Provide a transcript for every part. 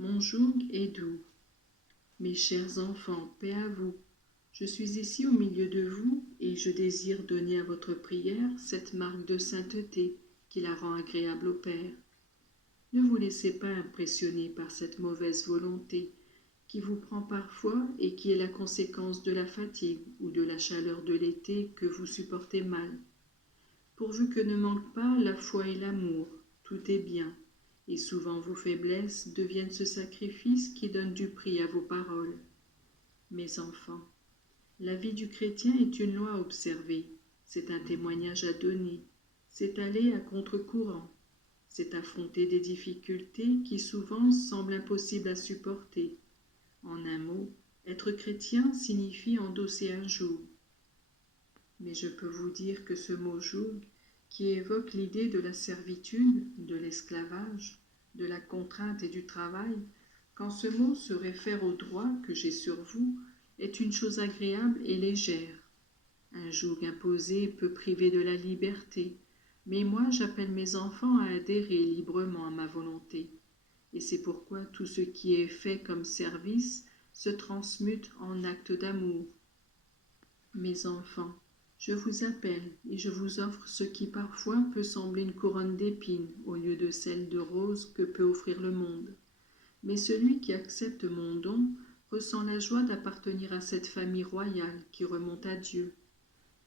Mon joug est doux. Mes chers enfants, paix à vous. Je suis ici au milieu de vous et je désire donner à votre prière cette marque de sainteté qui la rend agréable au Père. Ne vous laissez pas impressionner par cette mauvaise volonté qui vous prend parfois et qui est la conséquence de la fatigue ou de la chaleur de l'été que vous supportez mal. Pourvu que ne manquent pas la foi et l'amour, tout est bien, et souvent vos faiblesses deviennent ce sacrifice qui donne du prix à vos paroles. Mes enfants, la vie du chrétien est une loi à observer, c'est un témoignage à donner, c'est aller à contre-courant, c'est affronter des difficultés qui souvent semblent impossibles à supporter. En un mot, être chrétien signifie endosser un joug. Mais je peux vous dire que ce mot joug, qui évoque l'idée de la servitude, de l'esclavage, de la contrainte et du travail, quand ce mot se réfère au droit que j'ai sur vous, est une chose agréable et légère. Un joug imposé peut priver de la liberté, mais moi j'appelle mes enfants à adhérer librement à ma volonté. Et c'est pourquoi tout ce qui est fait comme service se transmute en acte d'amour. Mes enfants, je vous appelle et je vous offre ce qui parfois peut sembler une couronne d'épines au lieu de celle de roses que peut offrir le monde. Mais celui qui accepte mon don ressent la joie d'appartenir à cette famille royale qui remonte à Dieu.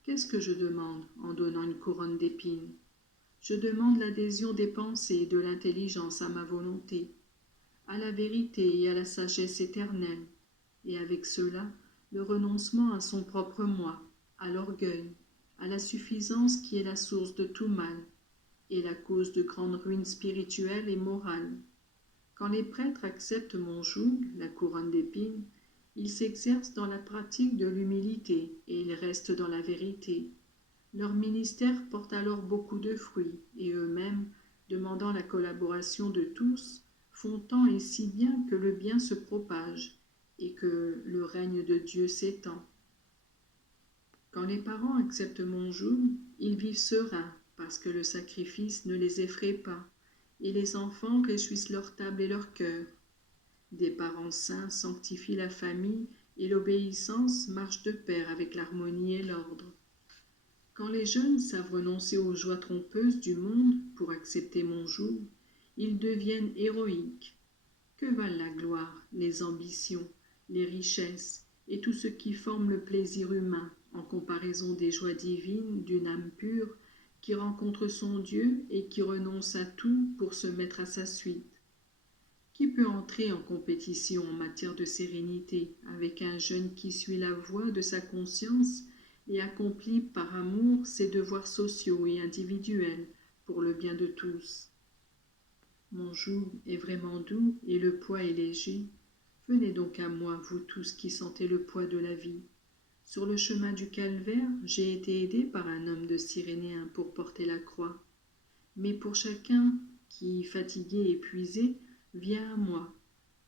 Qu'est-ce que je demande en donnant une couronne d'épines? Je demande l'adhésion des pensées et de l'intelligence à ma volonté, à la vérité et à la sagesse éternelle, et avec cela, le renoncement à son propre moi, à l'orgueil, à la suffisance qui est la source de tout mal, et la cause de grandes ruines spirituelles et morales. Quand les prêtres acceptent mon joug, la couronne d'épines, ils s'exercent dans la pratique de l'humilité et ils restent dans la vérité. Leur ministère porte alors beaucoup de fruits, et eux-mêmes, demandant la collaboration de tous, font tant et si bien que le bien se propage et que le règne de Dieu s'étend. Quand les parents acceptent mon joug, ils vivent sereins parce que le sacrifice ne les effraie pas, et les enfants réjouissent leur table et leur cœur. Des parents saints sanctifient la famille et l'obéissance marche de pair avec l'harmonie et l'ordre. Quand les jeunes savent renoncer aux joies trompeuses du monde pour accepter mon joug, ils deviennent héroïques. Que valent la gloire, les ambitions, les richesses et tout ce qui forme le plaisir humain en comparaison des joies divines d'une âme pure qui rencontre son Dieu et qui renonce à tout pour se mettre à sa suite? Qui peut entrer en compétition en matière de sérénité avec un jeune qui suit la voie de sa conscience et accomplit par amour ses devoirs sociaux et individuels pour le bien de tous? Mon joug est vraiment doux et le poids est léger. Venez donc à moi, vous tous qui sentez le poids de la vie. Sur le chemin du calvaire, j'ai été aidé par un homme de Cyrénéen pour porter la croix. Mais pour chacun qui, fatigué et épuisé, vient à moi,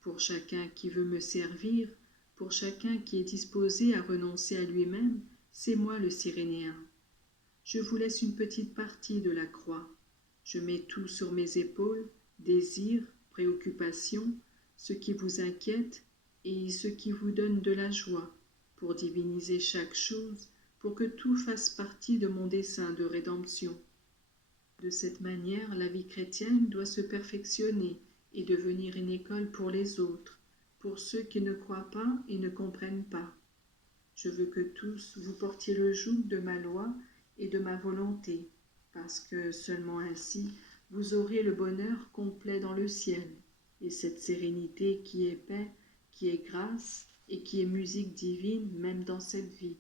pour chacun qui veut me servir, pour chacun qui est disposé à renoncer à lui-même, c'est moi le Cyrénéen. Je vous laisse une petite partie de la croix. Je mets tout sur mes épaules, désirs, préoccupations, ce qui vous inquiète et ce qui vous donne de la joie, pour diviniser chaque chose, pour que tout fasse partie de mon dessein de rédemption. De cette manière, la vie chrétienne doit se perfectionner et devenir une école pour les autres, pour ceux qui ne croient pas et ne comprennent pas. Je veux que tous vous portiez le joug de ma loi et de ma volonté, parce que seulement ainsi vous aurez le bonheur complet dans le ciel, et cette sérénité qui est paix, qui est grâce et qui est musique divine même dans cette vie.